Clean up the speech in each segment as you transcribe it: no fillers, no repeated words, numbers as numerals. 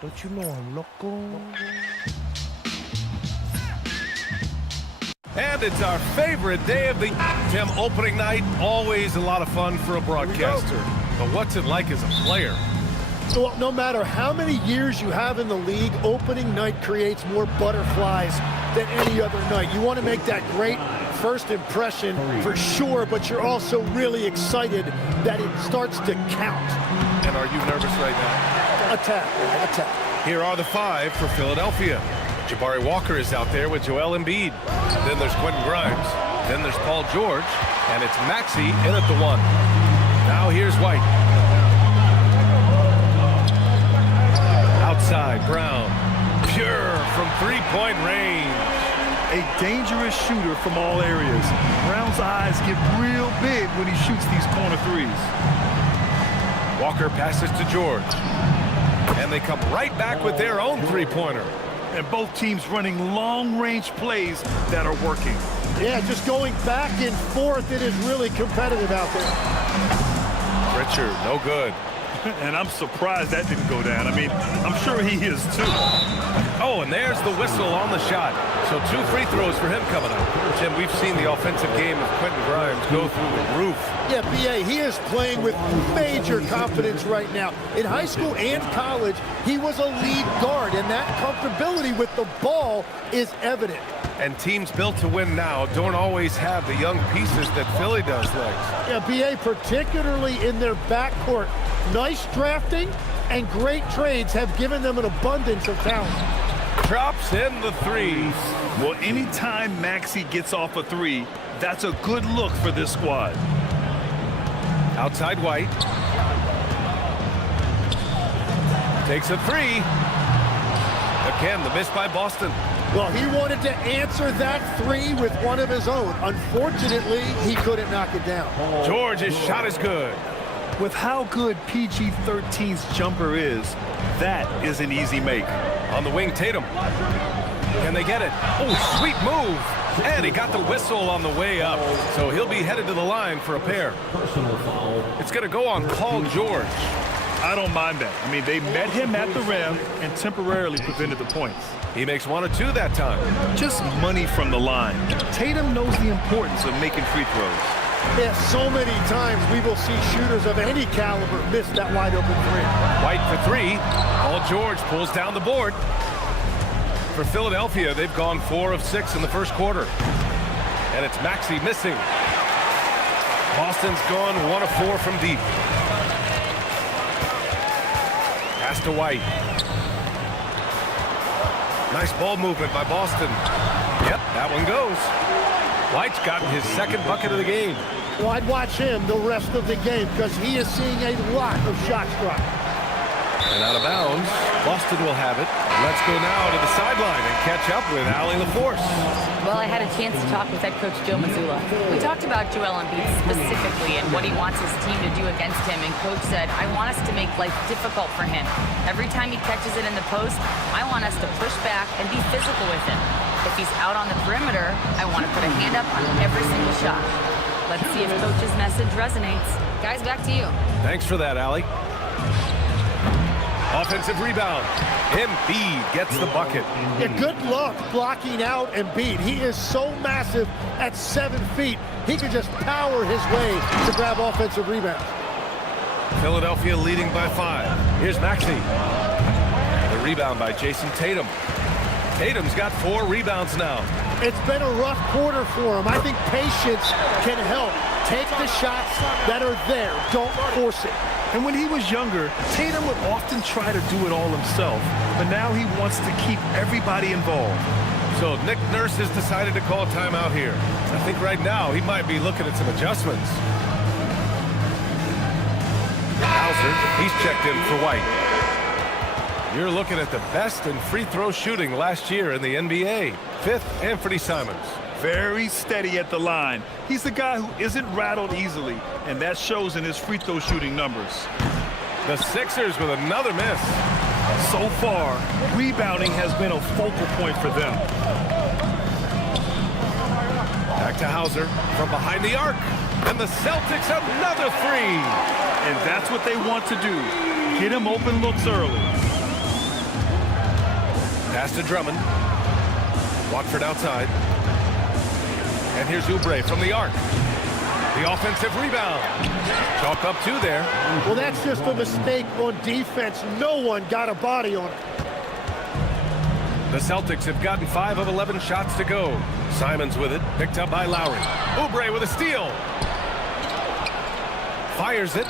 Don't you know I'm loco? And it's our favorite day of the Tim opening night. Always a lot of fun for a broadcaster. But what's it like as a player? Well, no matter how many years you have in the league, opening night creates more butterflies than any other night. You want to make that great first impression for sure, but you're also really excited that it starts to count. And are you nervous right now? A tap. Here are the five for Philadelphia. Jabari Walker is out there with Joel Embiid. Then there's Quentin Grimes. Then there's Paul George. And it's Maxey in at the one. Now here's White. Outside, Brown. Pure from three-point range. A dangerous shooter from all areas. Brown's eyes get real big when he shoots these corner threes. Walker passes to George. And they come right back with their own three-pointer. And both teams running long-range plays that are working. Yeah, just going back and forth, it is really competitive out there. Richard, no good. And I'm surprised that didn't go down. I mean, I'm sure he is too. Oh, and there's the whistle on the shot. So 2 free throws for him coming up. Jim, we've seen the offensive game of Quentin Grimes go through the roof. Yeah, B.A., he is playing with major confidence right now. In high school and college, he was a lead guard, and that comfortability with the ball is evident. And teams built to win now don't always have the young pieces that Philly does, Legs. Yeah, B.A., particularly in their backcourt. Nice drafting and great trades have given them an abundance of talent. Drops in the threes. Well, anytime Maxey gets off a three, that's a good look for this squad. Outside White. Takes a three. Again, the miss by Boston. Well, he wanted to answer that three with one of his own. Unfortunately, he couldn't knock it down. George's shot is good. With how good PG-13's jumper is, that is an easy make. On the wing, Tatum. Can they get it? Oh, sweet move. And he got the whistle on the way up. So he'll be headed to the line for a pair. It's going to go on Paul George. I don't mind that. I mean, they met him at the rim and temporarily prevented the points. He makes 1 or 2 that time. Just money from the line. Tatum knows the importance of making free throws. Yeah, so many times we will see shooters of any caliber miss that wide open three. White for 3. Paul George pulls down the board. For Philadelphia, they've gone 4 of 6 in the first quarter. And it's Maxey missing. Boston's gone 1 of 4 from deep. Pass to White. Nice ball movement by Boston. Yep, that one goes. White's gotten his second bucket of the game. Well, I'd watch him the rest of the game because he is seeing a lot of shots drop. And out of bounds, Boston will have it. Let's go now to the sideline and catch up with Allie LaForce. Well, I had a chance to talk with head coach Joe Mazzulla. We talked about Joel Embiid specifically and what he wants his team to do against him, and coach said, I want us to make life difficult for him. Every time he catches it in the post, I want us to push back and be physical with him. If he's out on the perimeter, I want to put a hand up on every single shot. Let's see if coach's message resonates. Guys, back to you. Thanks for that, Allie. Offensive rebound. Embiid gets the bucket. Yeah, good luck blocking out Embiid. He is so massive at 7 feet. He can just power his way to grab offensive rebounds. Philadelphia leading by 5. Here's Maxey. The rebound by Jason Tatum. Tatum's got 4 rebounds now. It's been a rough quarter for him. I think patience can help. Take the shots that are there. Don't force it. And when he was younger, Tatum would often try to do it all himself, but now he wants to keep everybody involved. So Nick Nurse has decided to call timeout here. I think right now he might be looking at some adjustments. Hauser, he's checked in for White. You're looking at the best in free throw shooting last year in the NBA. 5th, Anthony Simons. Very steady at the line. He's the guy who isn't rattled easily, and that shows in his free throw shooting numbers. The Sixers with another miss. So far, rebounding has been a focal point for them. Back to Hauser from behind the arc. And the Celtics another 3. And that's what they want to do. Get him open looks early. Pass to Drummond. Watford outside. And here's Oubre from the arc. The offensive rebound. Chalk up 2 there. Well, that's just a mistake on defense. No one got a body on it. The Celtics have gotten 5 of 11 shots to go. Simons with it, picked up by Lowry. Oubre with a steal. Fires it.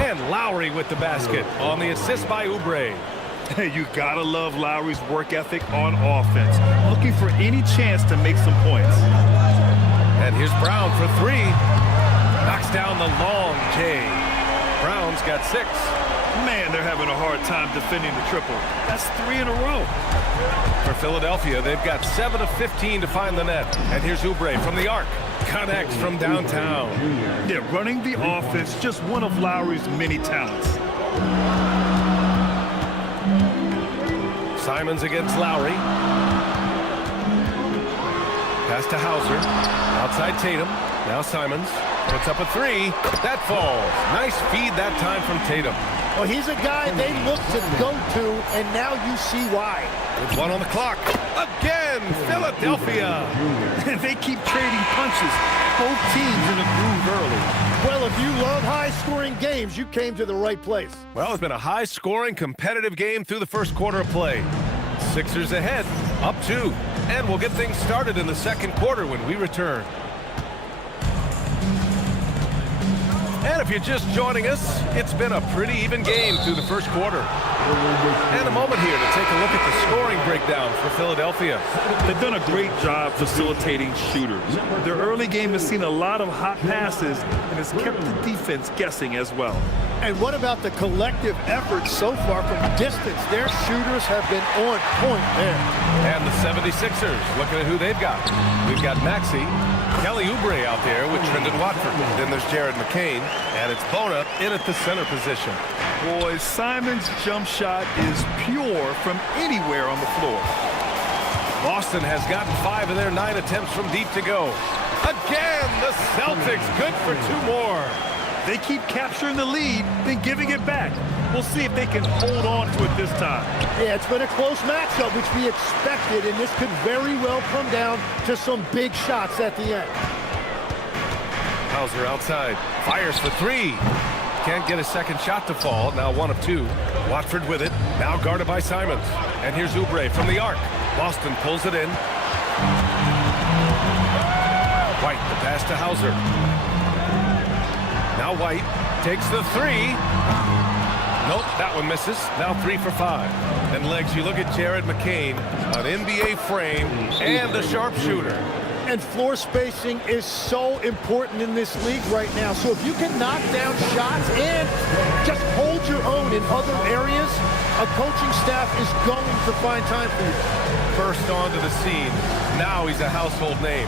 And Lowry with the basket on the assist by Oubre. Hey, you gotta love Lowry's work ethic on offense. Looking for any chance to make some points. And here's Brown for 3. Knocks down the long J. Brown's got 6. Man, they're having a hard time defending the triple. That's 3 in a row. For Philadelphia, they've got 7 of 15 to find the net. And here's Oubre from the arc. Connects from downtown. Yeah, running the offense, just one of Lowry's many talents. Simons against Lowry. Pass to Hauser. Outside Tatum. Now Simons. Puts up a 3. That falls. Nice feed that time from Tatum. Well, he's a guy they look to go to, and now you see why. With 1 on the clock. Again, Philadelphia. They keep trading punches. Both teams in a groove early. Well, if you love high-scoring games, you came to the right place. Well, it's been a high-scoring, competitive game through the first quarter of play. Sixers ahead, up 2. And we'll get things started in the second quarter when we return. And if you're just joining us, it's been a pretty even game through the first quarter. And a moment here to take a look at the scoring breakdown for Philadelphia. They've done a great job facilitating shooters. Their early game has seen a lot of hot passes and has kept the defense guessing as well. And what about the collective effort so far from distance? Their shooters have been on point there. And the 76ers, looking at who they've got. We've got Maxey, Kelly Oubre out there with Trendon Watford. Then there's Jared McCain, and it's Bona in at the center position. Boy, Simon's jump shot is pure from anywhere on the floor. Boston has gotten 5 of their 9 attempts from deep to go. Again, the Celtics good for 2 more. They keep capturing the lead, then giving it back. We'll see if they can hold on to it this time. Yeah, it's been a close matchup, which we expected, and this could very well come down to some big shots at the end. Hauser outside, fires for 3. Can't get a second shot to fall, now 1 of 2. Watford with it, now guarded by Simons. And here's Oubre from the arc. Boston pulls it in. White, the pass to Hauser. Now White takes the 3. Nope, that one misses. Now 3 for 5. And legs, you look at Jared McCain, an NBA frame and a sharpshooter. And floor spacing is so important in this league right now. So if you can knock down shots and just hold your own in other areas, a coaching staff is going to find time for you. First onto the scene. Now he's a household name.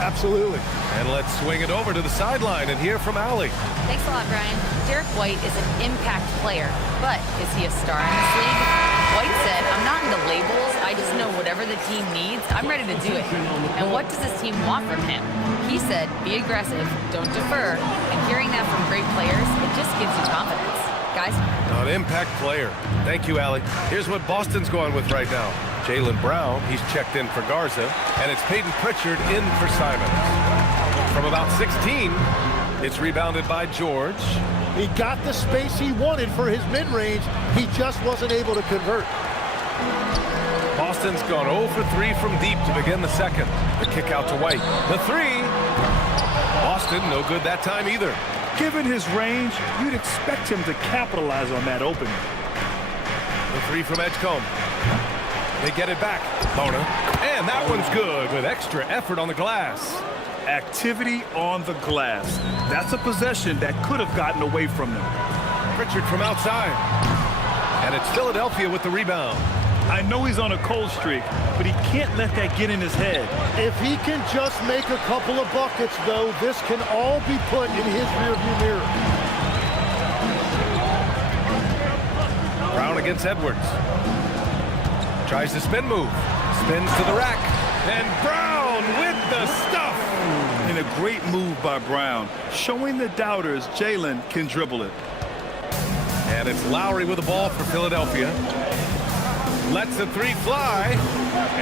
Absolutely. And let's swing it over to the sideline and hear from Allie. Thanks a lot, Brian. Derek White is an impact player, but is he a star in this league? White said, I'm not into labels. I just know whatever the team needs, I'm ready to do it. And what does this team want from him? He said, be aggressive, don't defer. And hearing that from great players, it just gives you confidence. Guys? An impact player. Thank you, Allie. Here's what Boston's going with right now. Jaylen Brown, he's checked in for Garza, and it's Peyton Pritchard in for Simons. From about 16, it's rebounded by George. He got the space he wanted for his mid-range. He just wasn't able to convert. Boston's gone 0 for 3 from deep to begin the second. The kick out to White. The 3. Boston, no good that time either. Given his range, you'd expect him to capitalize on that opening. The 3 from Edgecombe. They get it back. Bona. And that one's good with extra effort on the glass. Activity on the glass. That's a possession that could have gotten away from them. Pritchard from outside. And it's Philadelphia with the rebound. I know he's on a cold streak, but he can't let that get in his head. If he can just make a couple of buckets, though, this can all be put in his rearview mirror. Brown against Edwards. Tries the spin move. Spins to the rack. And Brown with the stuff. And a great move by Brown, showing the doubters Jaylen can dribble it. And it's Lowry with the ball for Philadelphia. lets the three fly,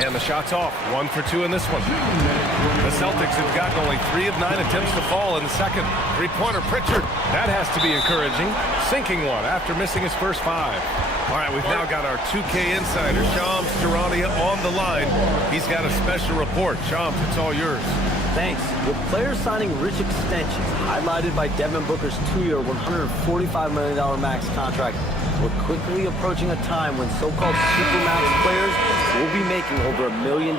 and the shot's off. 1 for 2 in this one. The Celtics have gotten only 3 of 9 attempts to fall in the second. Three-pointer Pritchard. That has to be encouraging. Sinking one after missing his first 5. All right, we've now got our 2K insider, Shams Charania, on the line. He's got a special report. Shams, it's all yours. Thanks. With players signing rich extensions, highlighted by Devin Booker's 2-year, $145 million max contract, we're quickly approaching a time when so-called supermax players will be making over $1 million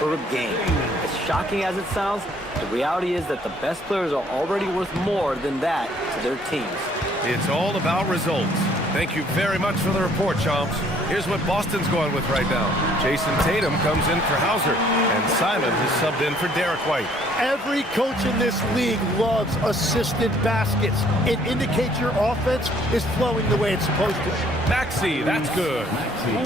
per game. As shocking as it sounds, the reality is that the best players are already worth more than that to their teams. It's all about results. Thank you very much for the report, Shams. Here's what Boston's going with right now. Jason Tatum comes in for Hauser, and Simon has subbed in for Derek White. Every coach in this league loves assisted baskets. It indicates your offense is flowing the way it's supposed to. Maxey, that's good.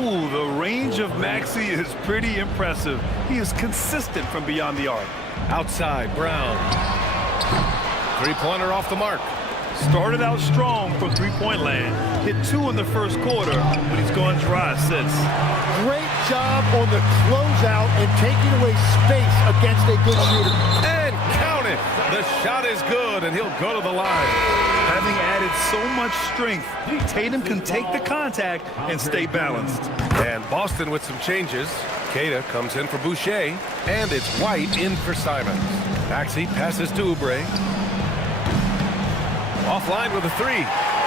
Ooh, the range of Maxey is pretty impressive. He is consistent from beyond the arc. Outside, Brown. Three-pointer off the mark. Started out strong from three-point land. Hit 2 in the first quarter, but he's gone dry since. Great job on the closeout and taking away space against a good shooter. And count it. The shot is good, and he'll go to the line. Having added so much strength, Tatum can take the contact and stay balanced. And Boston with some changes. Queta comes in for Boucher, and it's White in for Simons. Maxey passes to Oubre. Offline with a 3.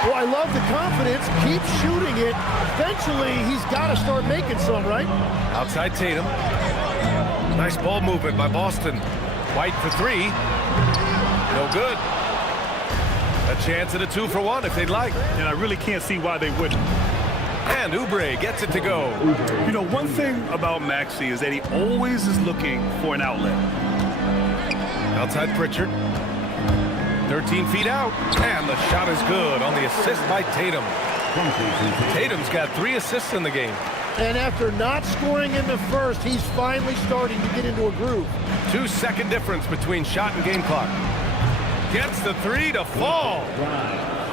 Well, I love the confidence. Keep shooting it. Eventually, he's got to start making some, right? Outside Tatum. Nice ball movement by Boston. White for 3. No good. A chance at a 2 for 1 if they'd like. And I really can't see why they wouldn't. And Oubre gets it to go. You know, one thing about Maxey is that he always is looking for an outlet. Outside Pritchard. 13 feet out, and the shot is good on the assist by Tatum. Tatum's got 3 assists in the game. And after not scoring in the first, he's finally starting to get into a groove. 2-second difference between shot and game clock. Gets the 3 to fall.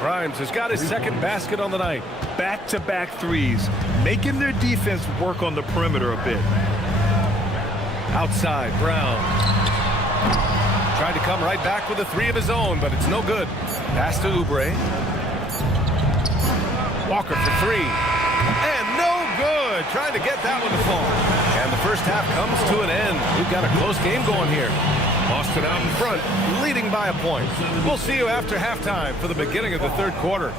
Grimes has got his second basket on the night. Back-to-back threes, making their defense work on the perimeter a bit. Outside, Brown. Tried to come right back with a 3 of his own, but it's no good. Pass to Oubre. Walker for 3. And no good. Trying to get that one to fall. And the first half comes to an end. We've got a close game going here. Boston out in front, leading by a point. We'll see you after halftime for the beginning of the third quarter.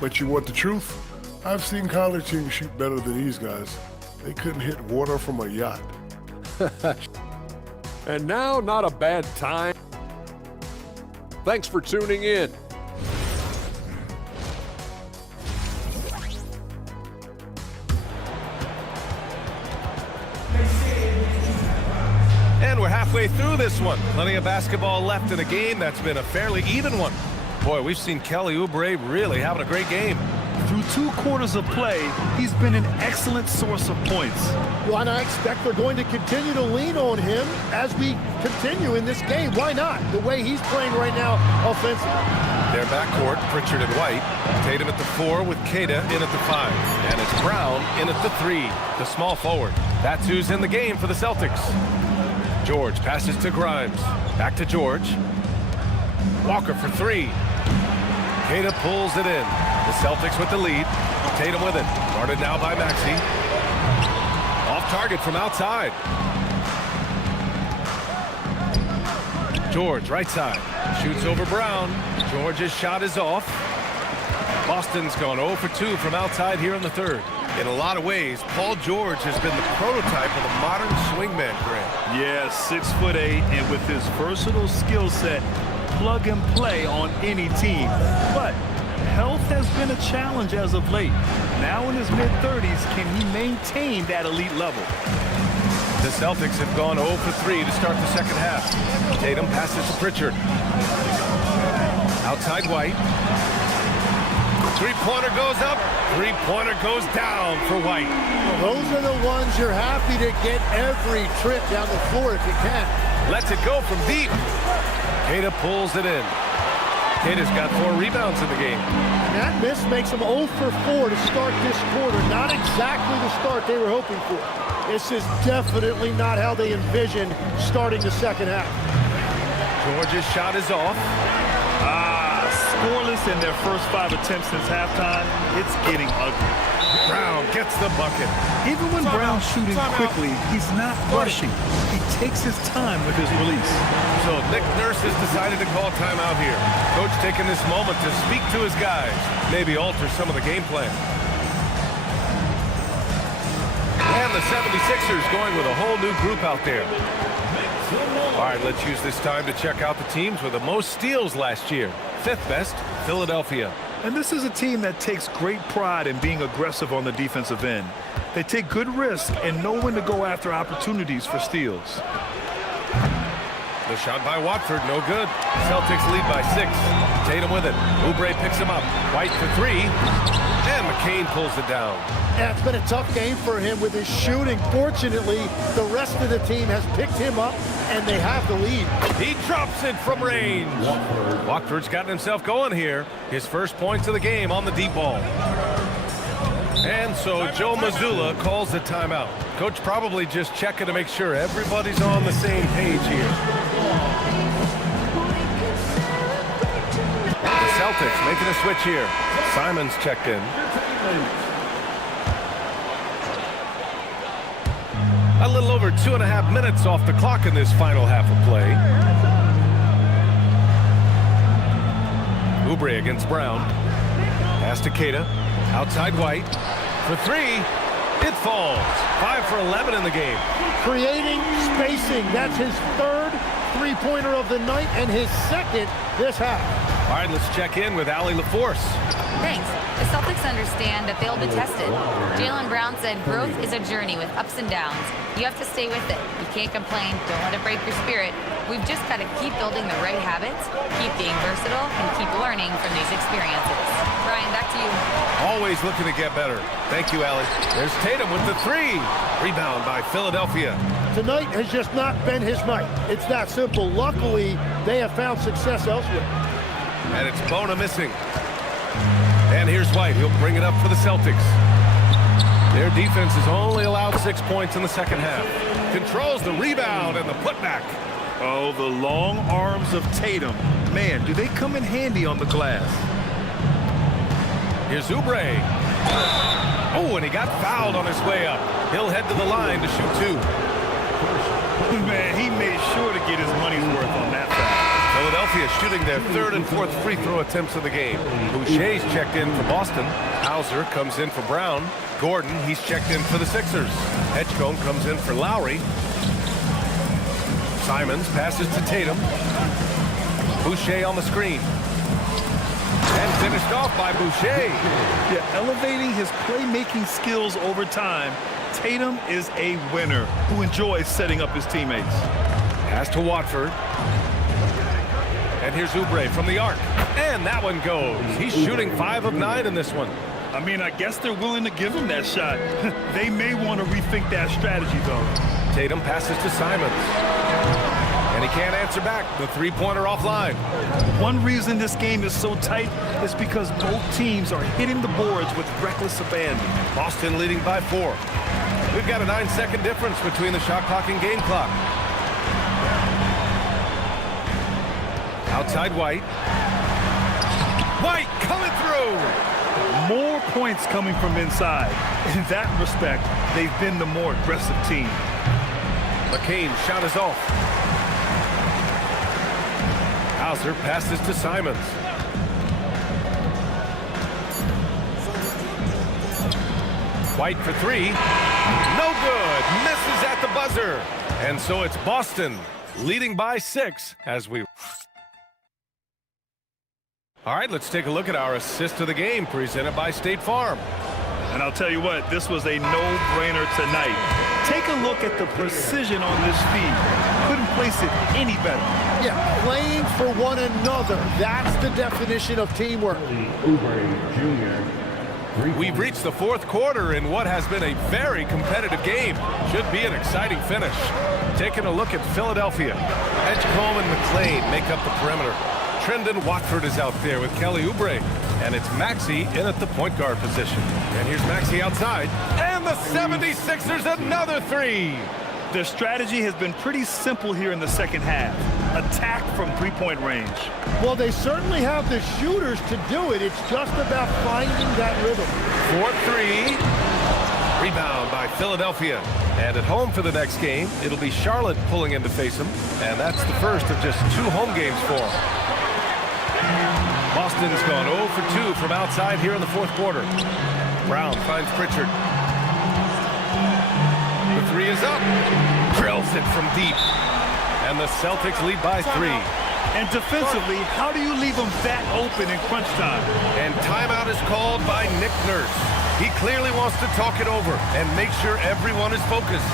But you want the truth? I've seen college teams shoot better than these guys. They couldn't hit water from a yacht. And now, not a bad time. Thanks for tuning in. And we're halfway through this one. Plenty of basketball left in a game that's been a fairly even one. Boy, we've seen Kelly Oubre really having a great game. Through 2 quarters of play, he's been an excellent source of points. Well, and I expect they're going to continue to lean on him as we continue in this game. Why not? The way he's playing right now offensively. Their backcourt, Pritchard and White. Tatum at the 4 with Queta in at the 5. And it's Brown in at the 3, the small forward. That's who's in the game for the Celtics. George passes to Grimes. Back to George. Walker for 3. Queta pulls it in. The Celtics with the lead. Tatum with it. Guarded now by Maxey. Off target from outside. George, right side. Shoots over Brown. George's shot is off. Boston's gone 0 for 2 from outside here in the third. In a lot of ways, Paul George has been the prototype of the modern swingman, Grant. Yeah, 6'8", and with his versatile skill set, plug and play on any team. But health has been a challenge as of late. Now in his mid-30s, can he maintain that elite level? The Celtics have gone 0 for 3 to start the second half. Tatum passes to Pritchard. Outside White. Three-pointer goes up. Three-pointer goes down for White. Those are the ones you're happy to get every trip down the floor if you can. Lets it go from deep. Queta pulls it in. Queta's got 4 rebounds in the game. And that miss makes them 0 for 4 to start this quarter. Not exactly the start they were hoping for. This is definitely not how they envisioned starting the second half. Georgia's shot is off. Scoreless in their first 5 attempts since halftime. It's getting ugly. Brown gets the bucket. Even when Brown's shooting quickly, he's not rushing. He takes his time with his release. So Nick Nurse has decided to call timeout here. Coach taking this moment to speak to his guys, maybe alter some of the game plan. And the 76ers going with a whole new group out there. All right, let's use this time to check out the teams with the most steals last year. 5th best, Philadelphia. And this is a team that takes great pride in being aggressive on the defensive end. They take good risks and know when to go after opportunities for steals. The shot by Watford, no good. Celtics lead by 6. Tatum with it. Oubre picks him up. White for 3. And McCain pulls it down. Yeah, it's been a tough game for him with his shooting. Fortunately, the rest of the team has picked him up, and they have the lead. He drops it from range. Watford's gotten himself going here. His first points of the game on the deep ball. And so Joe Mazzulla calls the timeout. Coach probably just checking to make sure everybody's on the same page here. The Celtics making a switch here. Simons checked in. A little over 2.5 minutes off the clock in this final half of play. Oubre against Brown. Pass to Queta. Outside White. For 3. It falls. 5 for 11 in the game. Creating spacing. That's his 3rd three-pointer of the night and his 2nd this half. All right, let's check in with Allie LaForce. Thanks. The Celtics understand that they'll be tested. Jaylen Brown said growth is a journey with ups and downs. You have to stay with it. You can't complain. Don't let it break your spirit. We've just got to keep building the right habits, keep being versatile, and keep learning from these experiences. Brian, back to you. Always looking to get better. Thank you, Allie. There's Tatum with the 3. Rebound by Philadelphia. Tonight has just not been his night. It's that simple. Luckily, they have found success elsewhere. And it's Bona missing. And here's White. He'll bring it up for the Celtics. Their defense has only allowed 6 points in the second half. Controls the rebound and the putback. Oh, the long arms of Tatum. Man, do they come in handy on the glass. Here's Oubre. Oh, and he got fouled on his way up. He'll head to the line to shoot 2. Man, he made sure to get his money's worth on that foul. Philadelphia shooting their 3rd and 4th free throw attempts of the game. Boucher's checked in for Boston. Hauser comes in for Brown. Gordon, he's checked in for the Sixers. Edgecombe comes in for Lowry. Simons passes to Tatum. Boucher on the screen. And finished off by Boucher. Yeah, elevating his playmaking skills over time, Tatum is a winner who enjoys setting up his teammates. Pass to Watford. And here's Oubre from the arc. And that one goes. He's shooting 5 of 9 in this one. I mean, I guess they're willing to give him that shot. They may want to rethink that strategy, though. Tatum passes to Simons. And he can't answer back. The 3-pointer offline. One reason this game is so tight is because both teams are hitting the boards with reckless abandon. Boston leading by 4. We've got a 9-second difference between the shot clock and game clock. Outside White. White coming through. More points coming from inside. In that respect, they've been the more aggressive team. McCain's shot is off. Hauser passes to Simons. White for 3. No good. Misses at the buzzer. And so it's Boston leading by 6 as we... All right, let's take a look at our assist of the game presented by State Farm. And I'll tell you what, this was a no-brainer tonight. Take a look at the precision on this feed. Couldn't place it any better. Yeah, playing for one another. That's the definition of teamwork. We've reached the fourth quarter in what has been a very competitive game. Should be an exciting finish. Taking a look at Philadelphia. Edgecombe and McLean make up the perimeter. Trendon Watford is out there with Kelly Oubre. And it's Maxey in at the point guard position. And here's Maxey outside. And the 76ers another three. Their strategy has been pretty simple here in the second half. Attack from three-point range. Well, they certainly have the shooters to do it. It's just about finding that rhythm. 4-3. Rebound by Philadelphia. And at home for the next game, it'll be Charlotte pulling in to face them. And that's the first of just 2 home games for them. Boston's gone 0 for 2 from outside here in the fourth quarter. Brown finds Pritchard. The three is up. Drills it from deep. And the Celtics lead by 3. And defensively, how do you leave them that open in crunch time? And timeout is called by Nick Nurse. He clearly wants to talk it over and make sure everyone is focused.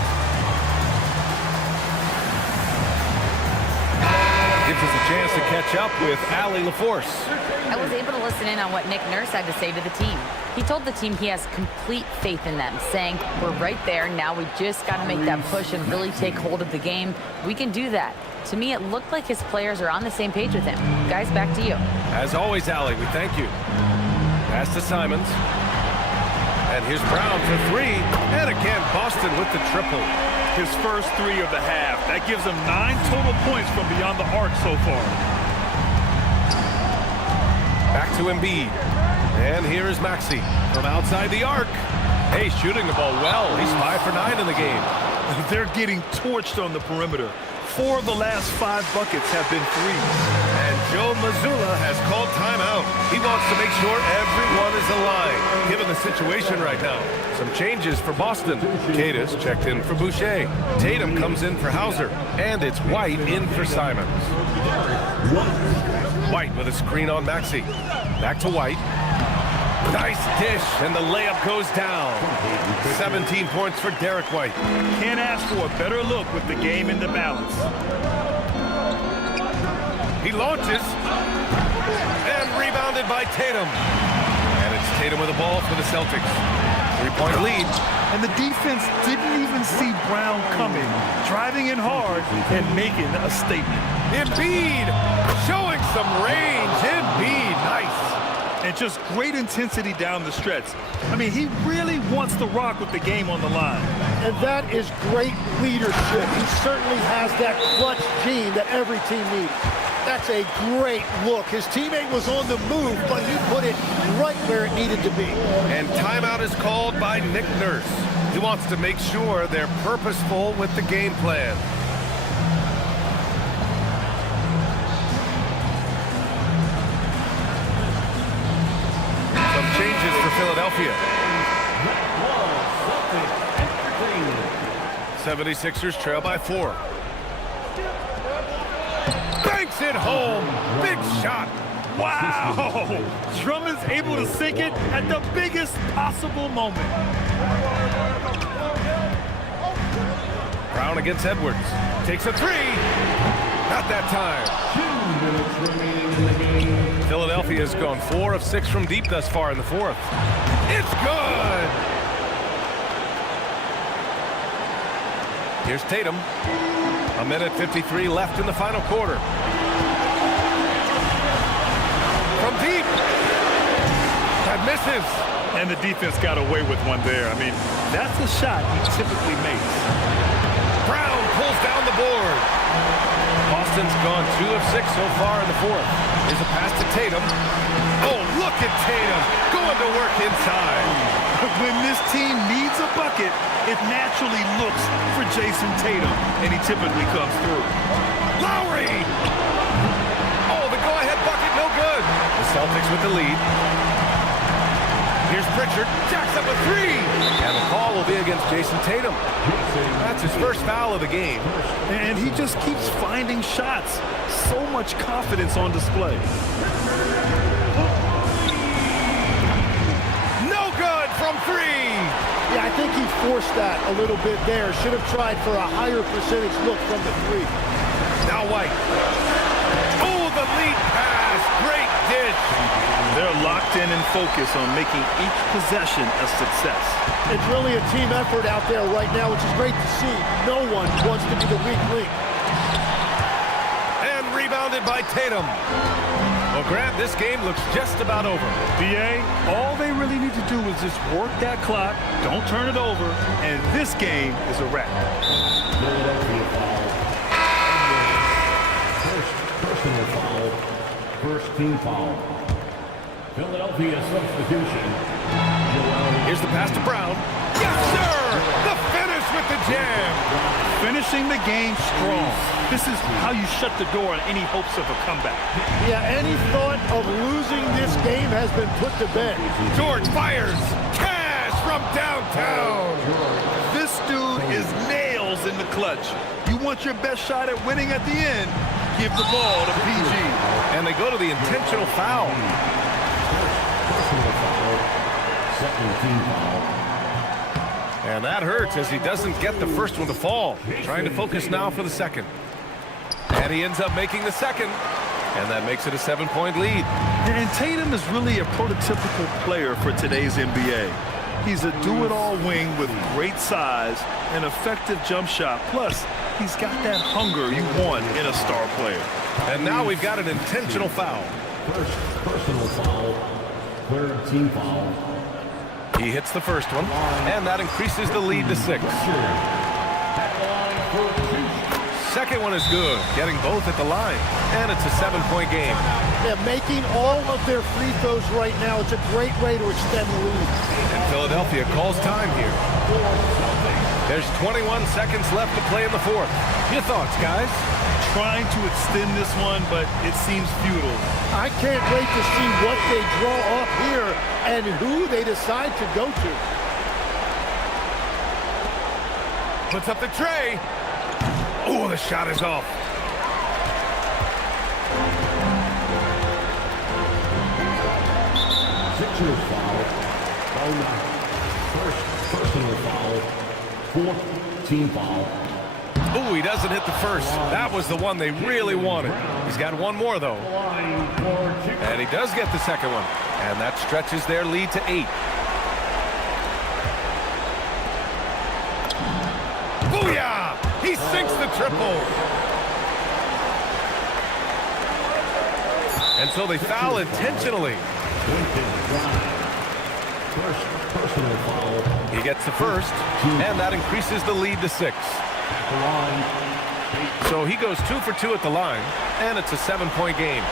Gives us a chance to catch up with Allie LaForce. I was able to listen in on what Nick Nurse had to say to the team. He told the team he has complete faith in them, saying, we're right there, now we just got to make that push and really take hold of the game. We can do that. To me, it looked like his players are on the same page with him. Guys, back to you. As always, Allie, we thank you. Pass to Simons. And here's Brown for 3. And again, Boston with the triple. His first 3 of the half. That gives him 9 total points from beyond the arc so far. Back to Embiid. And here is Maxey from outside the arc. Hey, shooting the ball well. He's 5 for 9 in the game. They're getting torched on the perimeter. 4 of the last 5 buckets have been threes. And Joe Mazzulla has called timeout. He wants to make sure everyone is aligned, given the situation right now. Some changes for Boston. Cadis checked in for Boucher. Tatum comes in for Hauser. And it's White in for Simons. White with a screen on Maxey. Back to White. Nice dish, and the layup goes down. 17 points for Derek White. Can't ask for a better look with the game in the balance. He launches, and rebounded by Tatum. And it's Tatum with the ball for the Celtics. 3-point lead. And the defense didn't even see Brown coming, driving in hard and making a statement. Embiid showing some range. Embiid, nice. And just great intensity down the stretch. I mean, he really wants to rock with the game on the line. And that is great leadership. He certainly has that clutch gene that every team needs. That's a great look. His teammate was on the move, but he put it right where it needed to be. And timeout is called by Nick Nurse. He wants to make sure they're purposeful with the game plan. Some changes for Philadelphia. 76ers trail by 4. Banks it home. Big shot. Wow! Drummond's able to sink it at the biggest possible moment. Brown against Edwards. Takes a 3. Not that time. 2 minutes remaining in the game. Philadelphia has gone 4 of 6 from deep thus far in the fourth. It's good! Here's Tatum. 1:53 left in the final quarter. From deep. That misses. And the defense got away with one there. I mean, that's a shot he typically makes. Brown pulls down the board. Boston's gone 2 of 6 so far in the fourth. Here's a pass to Tatum. Oh, look at Tatum going to work inside. When this team needs a bucket, it naturally looks for Jason Tatum, and he typically comes through. Lowry! Oh, the go-ahead bucket, no good. The Celtics with the lead. Here's Pritchard, jacks up a 3. And the call will be against Jason Tatum. That's his first foul of the game. And he just keeps finding shots. So much confidence on display. No good from 3. Yeah, I think he forced that a little bit there. Should have tried for a higher percentage look from the three. Now White. Oh, the lead pass. Great dish. They're locked in and focused on making each possession a success. It's really a team effort out there right now, which is great to see. No one wants to be the weak link. And rebounded by Tatum. Well, Grant, this game looks just about over. BA, all they really need to do is just work that clock, don't turn it over, and this game is a wrap. Philadelphia foul. First personal foul. First team foul. Philadelphia substitution. Here's the pass to Brown. Yes, sir! The finish with the jam. Finishing the game strong. This is how you shut the door on any hopes of a comeback. Yeah, any thought of losing this game has been put to bed. George fires. Cash from downtown. This dude is nails in the clutch. You want your best shot at winning at the end, give the ball to PG. And they go to the intentional foul. Personal foul. Second team foul. And that hurts as he doesn't get the first one to fall. Trying to focus now for the second. And he ends up making the second. And that makes it a 7-point lead. And Tatum is really a prototypical player for today's NBA. He's a do-it-all wing with great size, an effective jump shot. Plus, he's got that hunger you want in a star player. And now we've got an intentional foul. First personal foul. Third team foul. He hits the first one, and that increases the lead to 6. Second one is good, getting both at the line, and it's a 7-point game. Yeah, making all of their free throws right now, it's a great way to extend the lead. And Philadelphia calls time here. There's 21 seconds left to play in the fourth. Your thoughts, guys? Trying to extend this one, but it seems futile. I can't wait to see what they draw up here and who they decide to go to. Puts up the tray. Oh, the shot is off. Sixers foul. First personal foul. Fourth team foul. Oh, he doesn't hit the first. That was the one they really wanted. He's got one more, though. And he does get the second one. And that stretches their lead to 8. Booyah! He sinks the triple. And so they foul intentionally. First personal foul. He gets the first, and that increases the lead to 6. So he goes 2 for 2 at the line, and it's a 7-point game.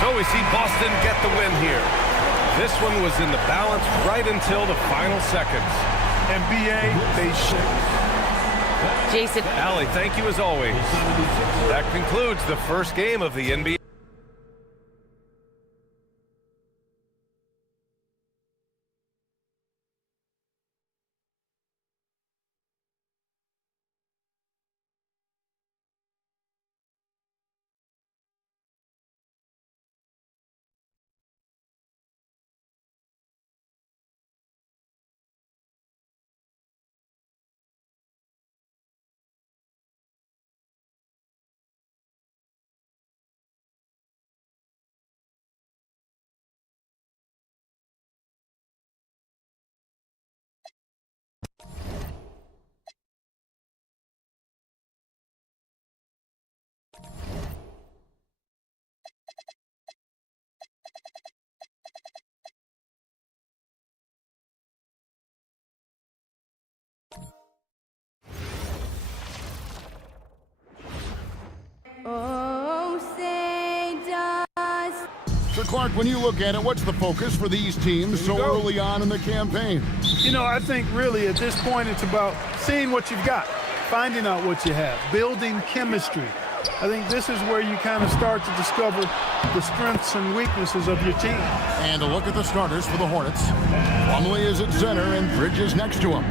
So we see Boston get the win here. This one was in the balance right until the final seconds. And BA, they should. Jason. Allie, thank you as always. That concludes the first game of the NBA. Oh, say does. So, Clark, when you look at it, what's the focus for these teams so early on in the campaign? You know, I think really at this point it's about seeing what you've got, finding out what you have, building chemistry. I think this is where you kind of start to discover the strengths and weaknesses of your team. And a look at the starters for the Hornets. Plumlee is at center and Bridges next to him.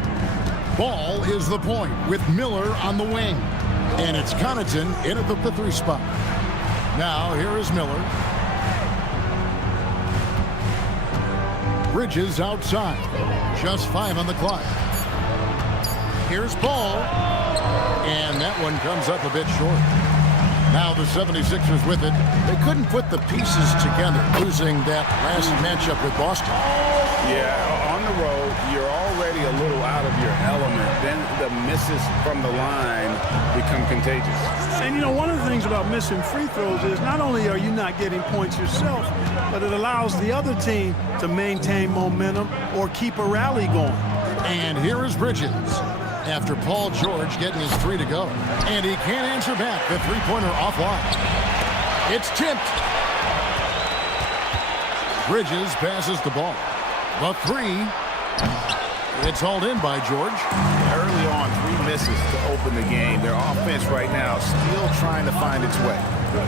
Ball is the point with Miller on the wing. And it's Connaughton in at the 3 spot. Now, here is Miller. Bridges outside. Just 5 on the clock. Here's Ball. And that one comes up a bit short. Now the 76ers with it. They couldn't put the pieces together, losing that last matchup with Boston. Yeah, on the road, you're already a little out of your element. Then the misses from the line become contagious. And, you know, one of the things about missing free throws is not only are you not getting points yourself, but it allows the other team to maintain momentum or keep a rally going. And here is Bridges after Paul George getting his 3 to go. And he can't answer back. The three-pointer offline. It's tipped. Bridges passes the ball. The 3. It's hauled in by George. Early on, 3 misses to open the game. Their offense right now still trying to find its way.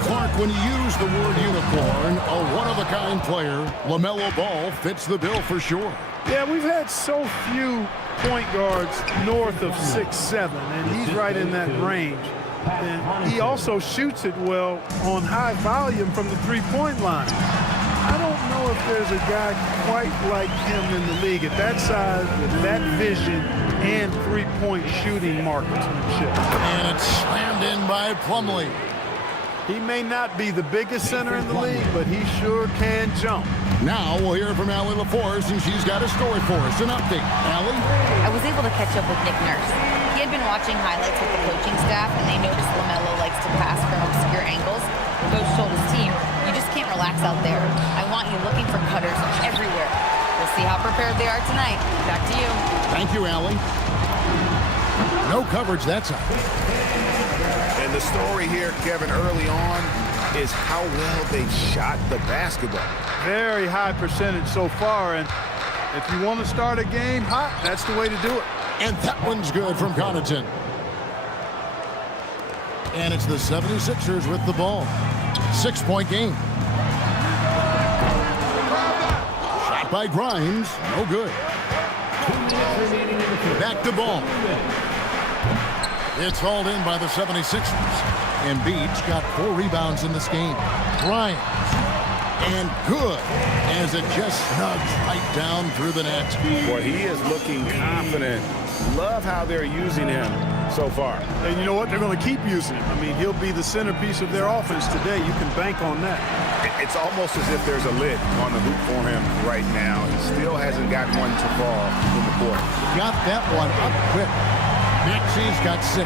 Clark, when you use the word unicorn, a one-of-a-kind player, LaMelo Ball fits the bill for sure. Yeah, we've had so few point guards north of 6'7", and he's right in that range. And he also shoots it well on high volume from the three-point line. I don't know if there's a guy quite like him in the league at that size with that vision and three-point shooting marksmanship. And it's slammed in by Plumlee. He may not be the biggest center in the league, but he sure can jump. Now we'll hear from Allie LaForce, and she's got a story for us. An update. Allie? I was able to catch up with Nick Nurse. He had been watching highlights with the coaching staff, and they noticed LaMelo likes to pass from obscure angles. The coach told his team, you just can't relax out there. I want you looking for cutters everywhere. We'll see how prepared they are tonight. Back to you. Thank you, Allie. No coverage that time. And the story here, Kevin, early on is how well they shot the basketball. Very high percentage so far, and if you want to start a game hot, that's the way to do it. And that one's good from Connaughton. And it's the 76ers with the ball. 6-point game. Shot by Grimes. No good. Back to Ball. It's hauled in by the 76ers. Embiid's got 4 rebounds in this game. Grimes. And good as it just snugs right down through the net. Boy, he is looking confident. Love how they're using him so far. And you know what? They're going to keep using him. I mean, he'll be the centerpiece of their offense today. You can bank on that. It's almost as if there's a lid on the hoop for him right now. He still hasn't gotten one to fall in the court. Got that one up quick. Maxi's got 6.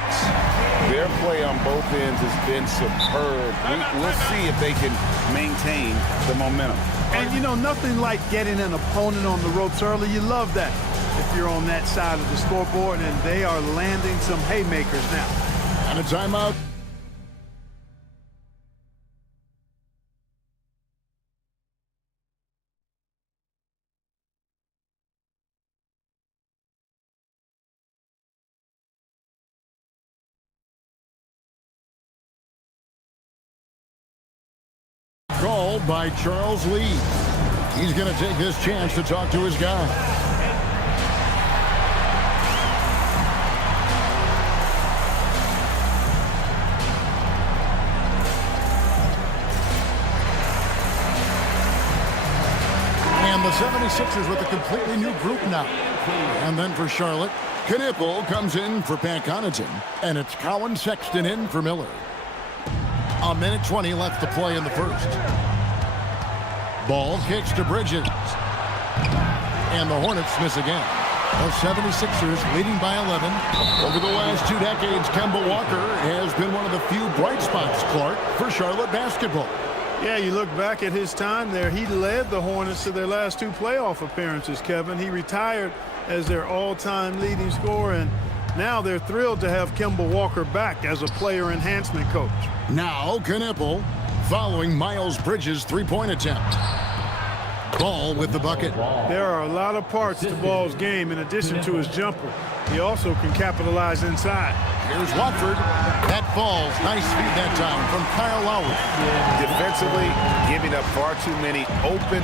Their play on both ends has been superb. We'll see if they can maintain the momentum. And, you know, nothing like getting an opponent on the ropes early. You love that if you're on that side of the scoreboard, and they are landing some haymakers now. And a timeout. Called by Charles Lee. He's going to take this chance to talk to his guy. And the 76ers with a completely new group now. And then for Charlotte, Knipple comes in for Pat Connaughton. And it's Colin Sexton in for Miller. A minute 20 left to play in the first. Ball kicks to Bridges. And the Hornets miss again. The 76ers leading by 11. Over the last 2 decades, Kemba Walker has been one of the few bright spots, Clark, for Charlotte basketball. Yeah, you look back at his time there, he led the Hornets to their last 2 playoff appearances, Kevin. He retired as their all-time leading scorer, and now they're thrilled to have Kemba Walker back as a player enhancement coach. Now Knipple following Miles Bridges' three-point attempt. Ball with the bucket. There are a lot of parts to Ball's game in addition to his jumper. He also can capitalize inside. Here's Watford. That falls. Nice feed that time from Kyle Lowry. Defensively, giving up far too many open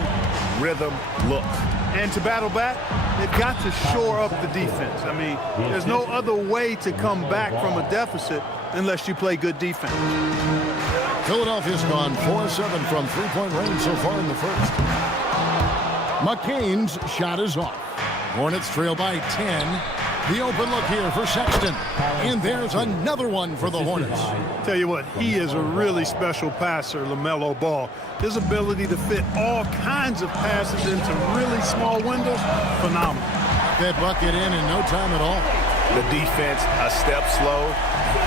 rhythm looks. And to battle back, they've got to shore up the defense. I mean, there's no other way to come back from a deficit unless you play good defense. Philadelphia's gone 4-7 from three-point range so far in the first. McCain's shot is off. Hornets trail by 10. The open look here for Sexton. And there's another one for the Hornets. Tell you what, he is a really special passer, LaMelo Ball. His ability to fit all kinds of passes into really small windows, phenomenal. That bucket in no time at all. The defense a step slow.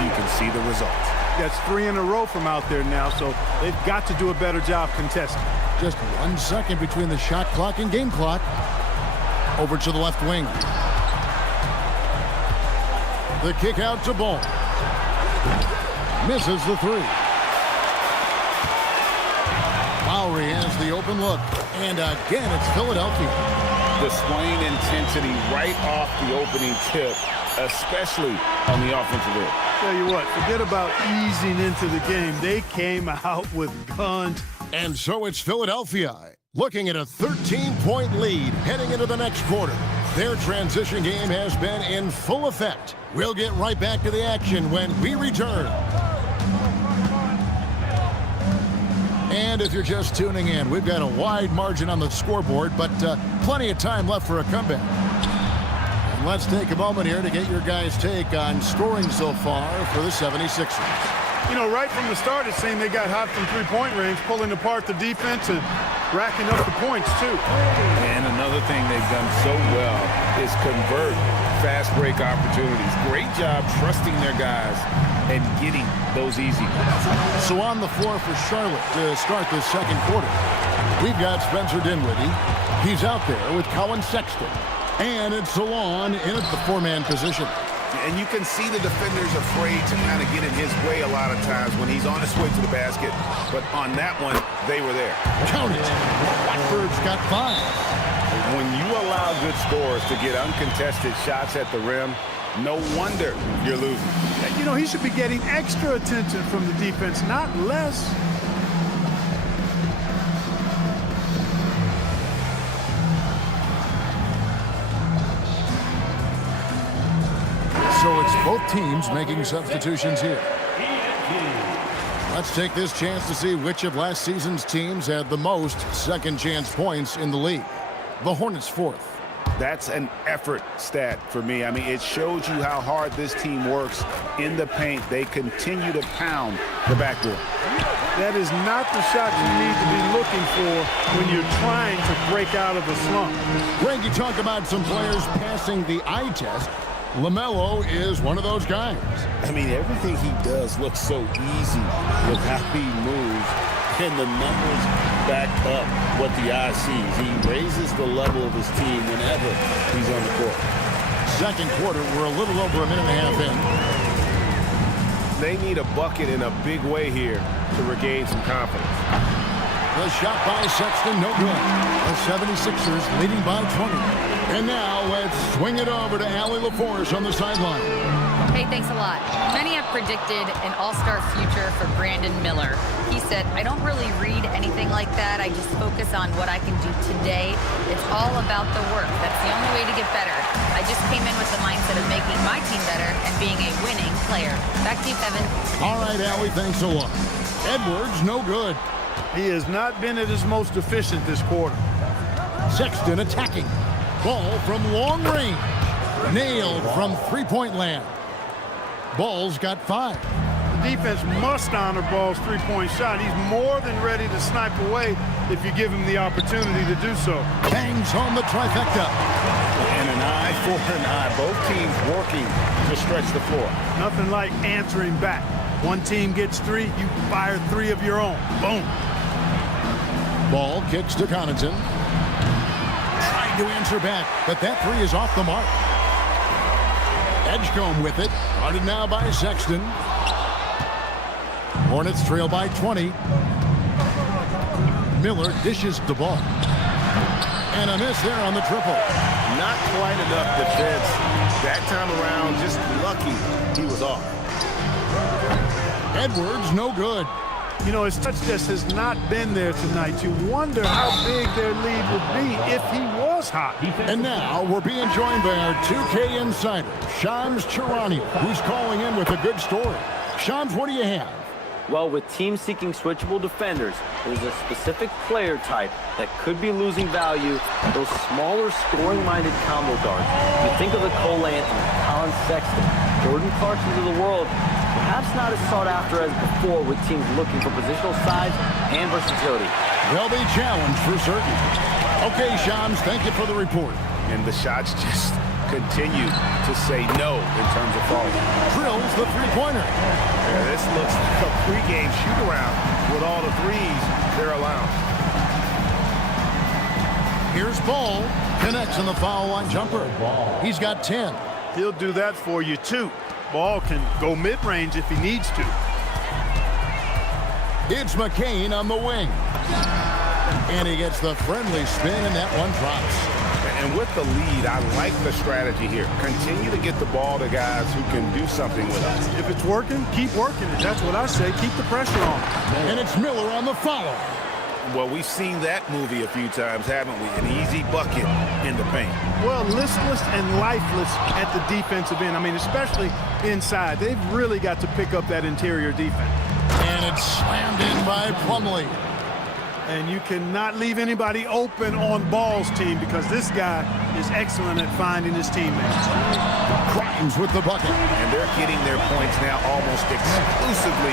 You can see the results. That's 3 in a row from out there now, so they've got to do a better job contesting. Just 1 second between the shot clock and game clock. Over to the left wing. The kick out to Ball. Misses the 3. Lowry has the open look. And again, it's Philadelphia. Displaying intensity right off the opening tip, especially on the offensive end. Tell you what, forget about easing into the game. They came out with guns. And so it's Philadelphia looking at a 13-point lead heading into the next quarter. Their transition game has been in full effect. We'll get right back to the action when we return. And if you're just tuning in, we've got a wide margin on the scoreboard, but plenty of time left for a comeback. And let's take a moment here to get your guys' take on scoring so far for the 76ers. You know, right from the start, it seemed they got hot from three-point range, pulling apart the defense and racking up the points, too. And another thing they've done so well is convert fast break opportunities. Great job trusting their guys and getting those easy ones. So on the floor for Charlotte to start this second quarter, we've got Spencer Dinwiddie. He's out there with Colin Sexton. And it's Salon in at the 4-man position. And you can see the defenders afraid to kind of get in his way a lot of times when he's on his way to the basket. But on that one, they were there. Count it. Watford's got 5. When you allow good scorers to get uncontested shots at the rim, no wonder you're losing. You know, he should be getting extra attention from the defense, not less. So it's both teams making substitutions here. Let's take this chance to see which of last season's teams had the most second chance points in the league. The Hornets 4th. That's an effort stat for me. I mean, it shows you how hard this team works in the paint. They continue to pound the backboard. That is not the shot you need to be looking for when you're trying to break out of a slump. Greg, you talk about some players passing the eye test. LaMelo is one of those guys. I mean, everything he does looks so easy with how he moves, and the numbers back up what the eye sees. He raises the level of his team whenever he's on the court. Second quarter, we're a little over a minute and a half in. They need a bucket in a big way here to regain some confidence. The shot by Sexton, no good. The 76ers leading by 20. And now let's swing it over to Allie LaForce on the sideline. Hey, thanks a lot. Many have predicted an all-star future for Brandon Miller. He said, I don't really read anything like that. I just focus on what I can do today. It's all about the work. That's the only way to get better. I just came in with the mindset of making my team better and being a winning player. Back to you, Kevin. All right, Allie, thanks a lot. Edwards, no good. He has not been at his most efficient this quarter. Sexton attacking. Ball from long range. Nailed from three-point land. Ball's got 5. The defense must honor Ball's three-point shot. He's more than ready to snipe away if you give him the opportunity to do so. Bangs home the trifecta. And an eye for an eye. Both teams working to stretch the floor. Nothing like answering back. One team gets 3, you fire 3 of your own. Boom. Ball kicks to Connaughton. Trying to answer back, but that 3 is off the mark. Edgecombe with it. Guarded now by Sexton. Hornets trail by 20. Miller dishes the ball. And a miss there on the triple. Not quite enough defense. That time around, just lucky he was off. Edwards, no good. You know, his touch just has not been there tonight. You wonder how big their lead would be if he was hot. And now we're being joined by our 2K insider, Shams Charania, who's calling in with a good story. Shams, what do you have? Well, with teams seeking switchable defenders, there's a specific player type that could be losing value, those smaller scoring-minded combo guards. You think of the Cole Anthony, Colin Sexton, Jordan Clarksons of the world, perhaps not as sought after as before with teams looking for positional size and versatility. They'll be challenged for certain. Okay, Shams, thank you for the report. And the shots just continue to say no in terms of falling. Drills the three-pointer. Yeah, this looks like a pregame shoot-around with all the threes they're allowing. Here's Ball. Connects on the foul line jumper. He's got 10. He'll do that for you, too. Ball can go mid-range if he needs to. It's McCain on the wing. And he gets the friendly spin, and that one drops. And with the lead, I like the strategy here. Continue to get the ball to guys who can do something with it. If it's working, keep working it. That's what I say. Keep the pressure on. And it's Miller on the follow. Well, we've seen that movie a few times, haven't we? An easy bucket in the paint. Well, listless and lifeless at the defensive end. I mean, especially inside. They've really got to pick up that interior defense. And it's slammed in by Plumlee. And you cannot leave anybody open on Ball's team because this guy is excellent at finding his teammates. Grimes with the bucket. And they're getting their points now almost exclusively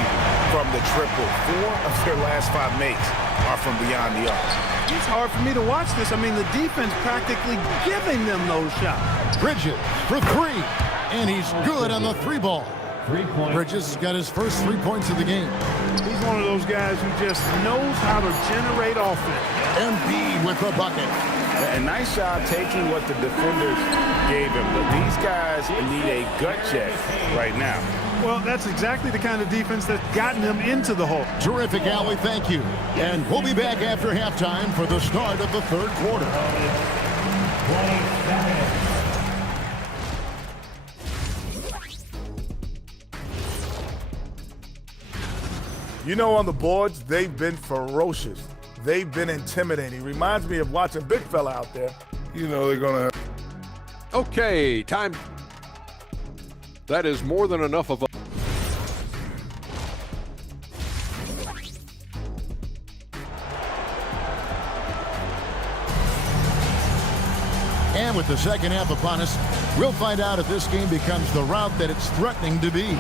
from the triple. 4 of their last 5 makes are from beyond the arc. It's hard for me to watch this. I mean, the defense practically giving them those shots. Bridges for 3. And he's good on the 3-ball. Bridges has got his first 3 points of the game. He's one of those guys who just knows how to generate offense. Embiid with the bucket. A nice job taking what the defenders gave him. But these guys need a gut check right now. Well, that's exactly the kind of defense that's gotten them into the hole. Terrific, Allie. Thank you. And we'll be back after halftime for the start of the third quarter. You know, on the boards, they've been ferocious. They've been intimidating. Reminds me of watching big fella out there. You know, they're going to have... Okay, time. That is more than enough of a... And with the second half upon us, we'll find out if this game becomes the route that it's threatening to be.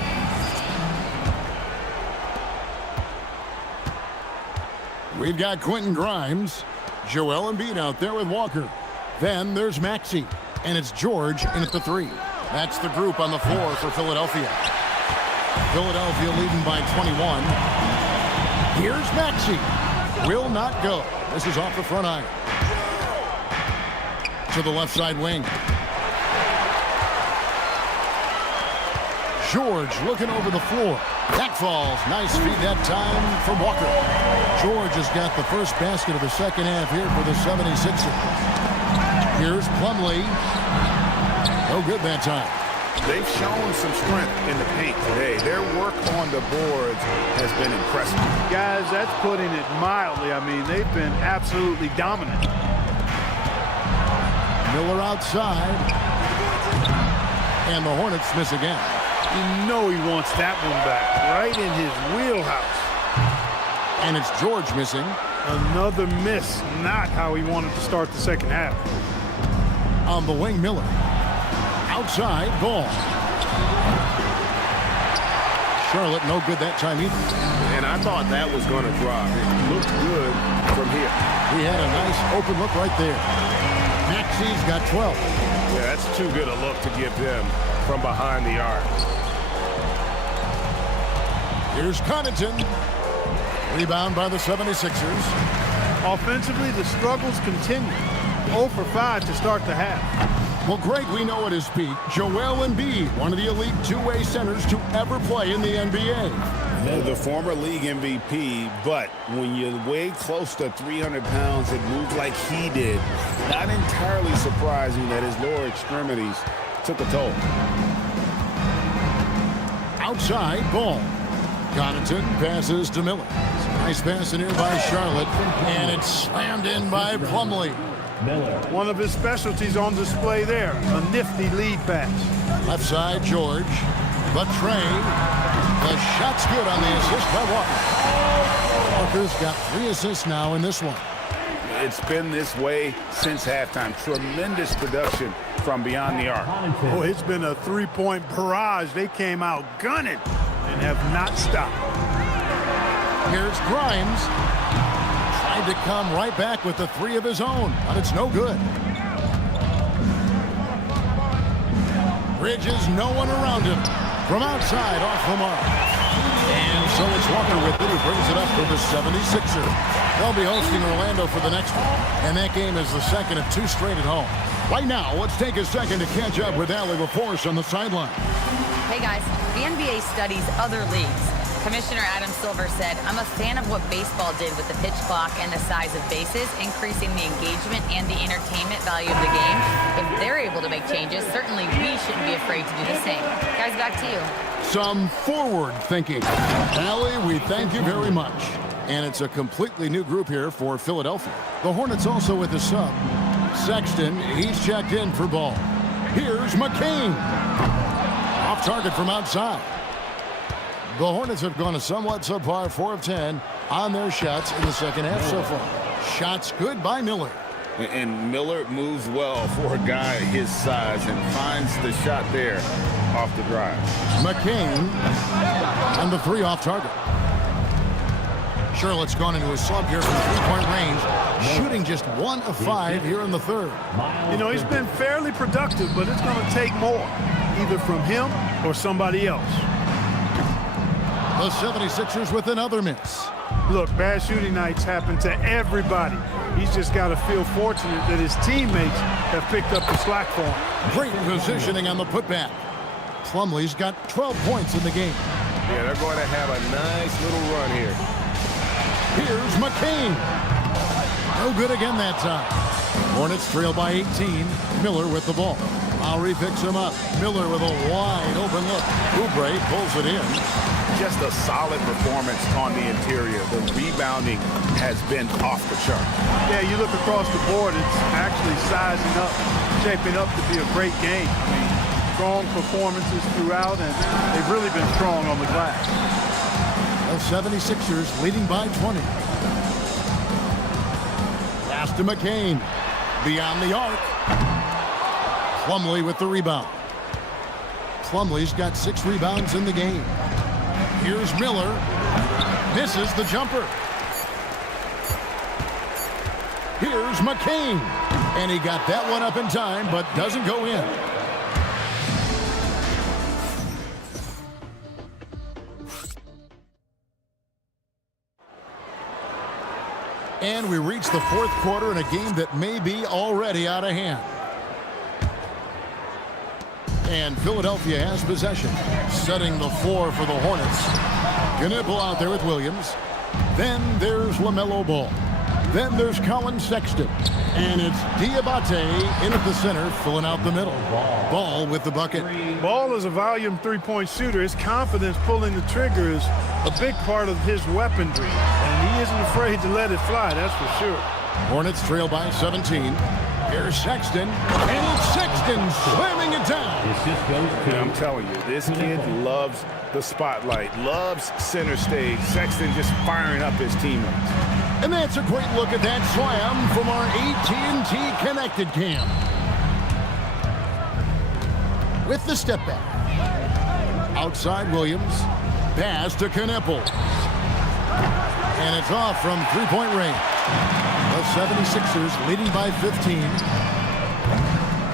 We've got Quentin Grimes, Joel Embiid out there with Walker. Then there's Maxey, and it's George in at the 3. That's the group on the floor for Philadelphia. Philadelphia leading by 21. Here's Maxey. Will not go. This is off the front iron. To the left side wing. George looking over the floor. That falls. Nice feed that time from Walker. George has got the first basket of the second half here for the 76ers. Here's Plumlee. No good that time. They've shown some strength in the paint today. Their work on the boards has been impressive. Guys, that's putting it mildly. I mean, they've been absolutely dominant. Miller outside. And the Hornets miss again. You know he wants that one back, right in his wheelhouse. And it's George missing. Another miss, not how he wanted to start the second half. On the wing, Miller. Outside, Ball. Charlotte, no good that time either. And I thought that was going to drop. It looked good from here. He had a nice open look right there. Maxey's got 12. Yeah, that's too good a look to give them from behind the arc. Here's Connaughton. Rebound by the 76ers. Offensively, the struggles continue. 0 for 5 to start the half. Well, Greg, we know at his peak, Joel Embiid, one of the elite two-way centers to ever play in the NBA. The former league MVP, but when you weigh close to 300 pounds and move like he did, not entirely surprising that his lower extremities took a toll. Outside, Ball. Connaughton passes to Miller. Nice pass in here by Charlotte, and it's slammed in by Plumlee. One of his specialties on display there, a nifty lead pass. Left side, George. But Trey The shot's good on the assist by Walker. Walker's got 3 assists now in this one. It's been this way since halftime. Tremendous production from beyond the arc. Oh, it's been a three-point barrage. They came out gunning and have not stopped. Here's Grimes. Tried to come right back with the 3 of his own, but it's no good. Bridges, no one around him. From outside, off the mark. And so it's Walker with it, who brings it up for the 76ers. They'll be hosting Orlando for the next one, and that game is the second of 2 straight at home. Right now, let's take a second to catch up with Allie LaForce on the sideline. Hey guys, the NBA studies other leagues. Commissioner Adam Silver said, "I'm a fan of what baseball did with the pitch clock and the size of bases, increasing the engagement and the entertainment value of the game. If they're able to make changes, certainly we shouldn't be afraid to do the same." Guys, back to you. Some forward thinking. Allie, we thank you very much. And it's a completely new group here for Philadelphia. The Hornets also with a sub. Sexton, he's checked in for ball. Here's McCain. Off target from outside. The Hornets have gone a somewhat subpar 4 of 10 on their shots in the second half so far. Shots good by Miller. And Miller moves well for a guy his size and finds the shot there off the drive. McCain and the 3 off target. Charlotte's gone into a slump here from 3-point range, shooting just 1 of 5 here in the third. You know, he's been fairly productive, but it's going to take more, either from him or somebody else. The 76ers with another miss. Look, bad shooting nights happen to everybody. He's just got to feel fortunate that his teammates have picked up the slack for him. Great positioning on the putback. Plumlee's got 12 points in the game. Yeah, they're going to have a nice little run here. Here's McCain. No good again that time. Hornets trail by 18. Miller with the ball. Lowry picks him up. Miller with a wide open look. Oubre pulls it in. Just a solid performance on the interior. The rebounding has been off the chart. Yeah, you look across the board, it's actually sizing up, shaping up to be a great game. I mean, strong performances throughout, and they've really been strong on the glass. The 76ers leading by 20. Pass to McCain. Beyond the arc. Plumlee with the rebound. Plumlee's got 6 rebounds in the game. Here's Miller. Misses the jumper. Here's McCain. And he got that one up in time, but doesn't go in. And we reach the 4th quarter in a game that may be already out of hand. And Philadelphia has possession, setting the floor for the Hornets. Knipple out there with Williams. Then there's LaMelo Ball. Then there's Colin Sexton. And it's Diabate in at the center, filling out the middle. Ball with the bucket. Ball is a volume 3-point shooter. His confidence pulling the trigger is a big part of his weaponry. And he isn't afraid to let it fly, that's for sure. Hornets trail by 17. Here's Sexton, and it's Sexton slamming it down. And I'm telling you, this kid loves the spotlight, loves center stage. Sexton just firing up his teammates. And that's a great look at that slam from our AT&T Connected Cam. With the step back. Outside Williams. Pass to Knipple. And it's off from 3-point range. The 76ers leading by 15.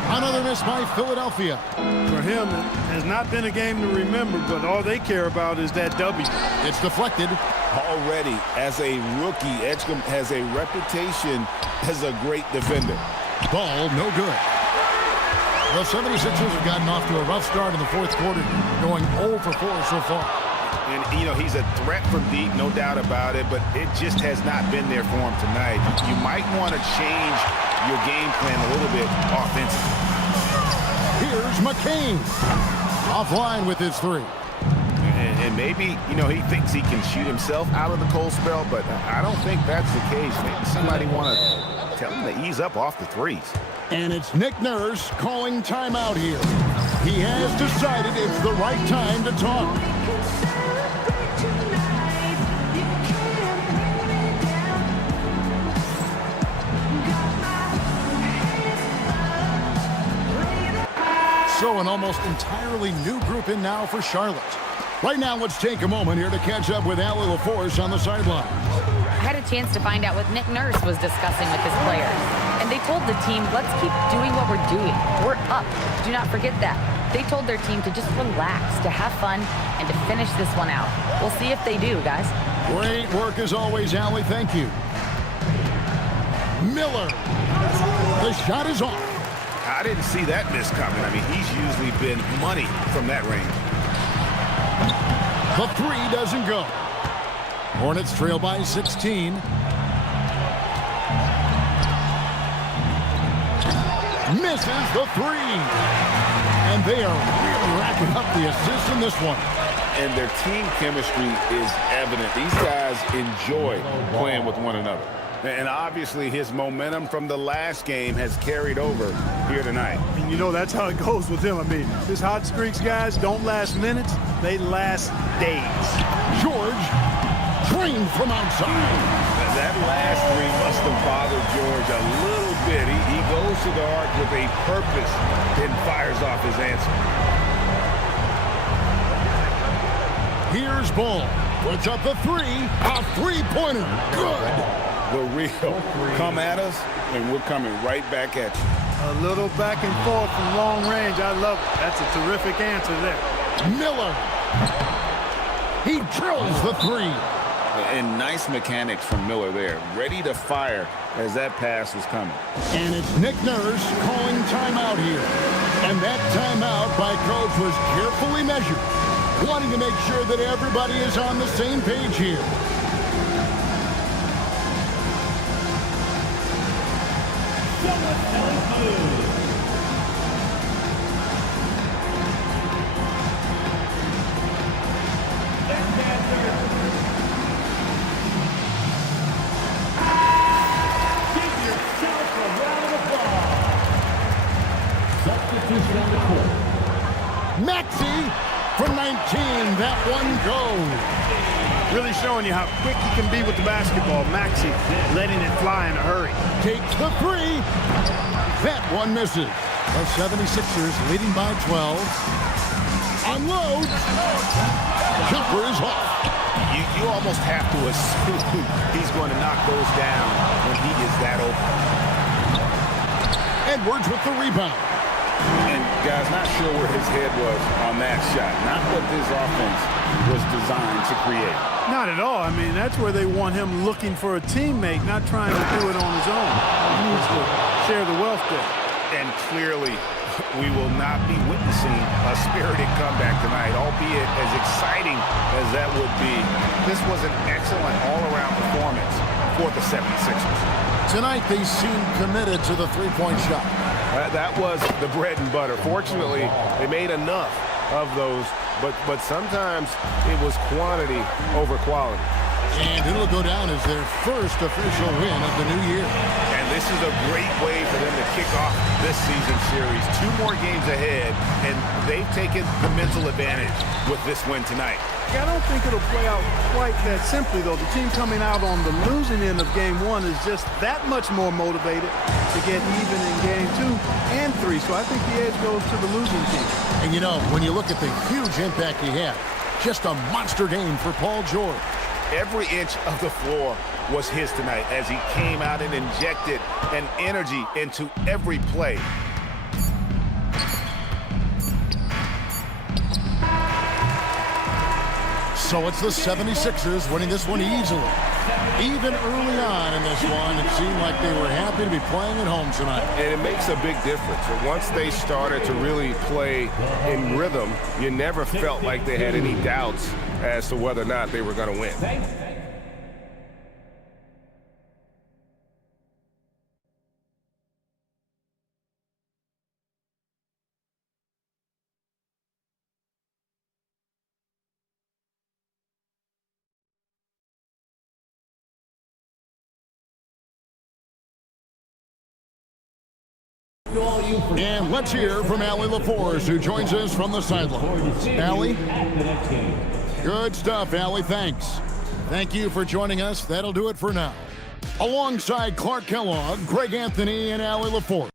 Another miss by Philadelphia. For him, it has not been a game to remember, but all they care about is that W. It's deflected. Already, as a rookie, Edgecombe has a reputation as a great defender. Ball, no good. The 76ers have gotten off to a rough start in the 4th quarter, going 0 for 4 so far. And, you know, he's a threat from deep, no doubt about it, but it just has not been there for him tonight. You might want to change your game plan a little bit offensively. Here's McCain. Offline with his 3. And maybe, you know, he thinks he can shoot himself out of the cold spell, but I don't think that's the case. Maybe somebody want to tell him to ease up off the threes. And it's Nick Nurse calling timeout here. He has decided it's the right time to talk. So an almost entirely new group in now for Charlotte. Right now, let's take a moment here to catch up with Allie LaForce on the sideline. I had a chance to find out what Nick Nurse was discussing with his players. And they told the team, let's keep doing what we're doing. We're up. Do not forget that. They told their team to just relax, to have fun, and to finish this one out. We'll see if they do, guys. Great work as always, Allie. Thank you. Miller. The shot is off. I didn't see that miss coming. I mean, he's usually been money from that range. The three doesn't go. Hornets trail by 16. Misses the three. And they are really racking up the assists in this one. And their team chemistry is evident. These guys enjoy playing with one another. And obviously his momentum from the last game has carried over here tonight. And you know, that's how it goes with him. I mean, his hot streaks, guys, don't last minutes. They last days. George drained from outside. That last three must have bothered George a little bit. He goes to the arc with a purpose and fires off his answer. Here's Ball. Puts up the three. A three-pointer. Good. The real come at us, and we're coming right back at you. A little back and forth from long range. I love it. That's a terrific answer there. Miller. He drills the three. And nice mechanics from Miller there. Ready to fire as that pass was coming. And it's Nick Nurse calling timeout here. And that timeout by Coach was carefully measured, wanting to make sure that everybody is on the same page here. Maxey from 19. That one goes. Really showing you how quick he can be with the basketball. Maxey letting it fly in a hurry. Takes the three. That one misses. The 76ers leading by 12. Unloads. Jumper is off. You almost have to assume he's going to knock those down when he is that open. Edwards with the rebound. And guys, not sure where his head was on that shot. Not what this offense was designed to create. Not at all. I mean, that's where they want him looking for a teammate, not trying to do it on his own. He needs to share the wealth there. And clearly, we will not be witnessing a spirited comeback tonight, albeit as exciting as that would be. This was an excellent all-around performance for the 76ers. Tonight, they seem committed to the three-point shot. That was the bread and butter. Fortunately, they made enough of those, but sometimes it was quantity over quality. And it'll go down as their first official win of the new year. And this is a great way for them to kick off this season series. 2 more games ahead, and they've taken the mental advantage with this win tonight. I don't think it'll play out quite that simply, though. The team coming out on the losing end of Game 1 is just that much more motivated to get even in Game 2 and 3. So I think the edge goes to the losing team. And, you know, when you look at the huge impact he had, just a monster game for Paul George. Every inch of the floor was his tonight as he came out and injected an energy into every play. So it's the 76ers winning this one easily. Even early on in this one, it seemed like they were happy to be playing at home tonight. And it makes a big difference. And once they started to really play in rhythm, you never felt like they had any doubts as to whether or not they were going to win. And let's hear from Allie LaForce, who joins us from the sideline. Allie? Good stuff, Allie. Thanks. Thank you for joining us. That'll do it for now. Alongside Clark Kellogg, Greg Anthony, and Allie LaForce.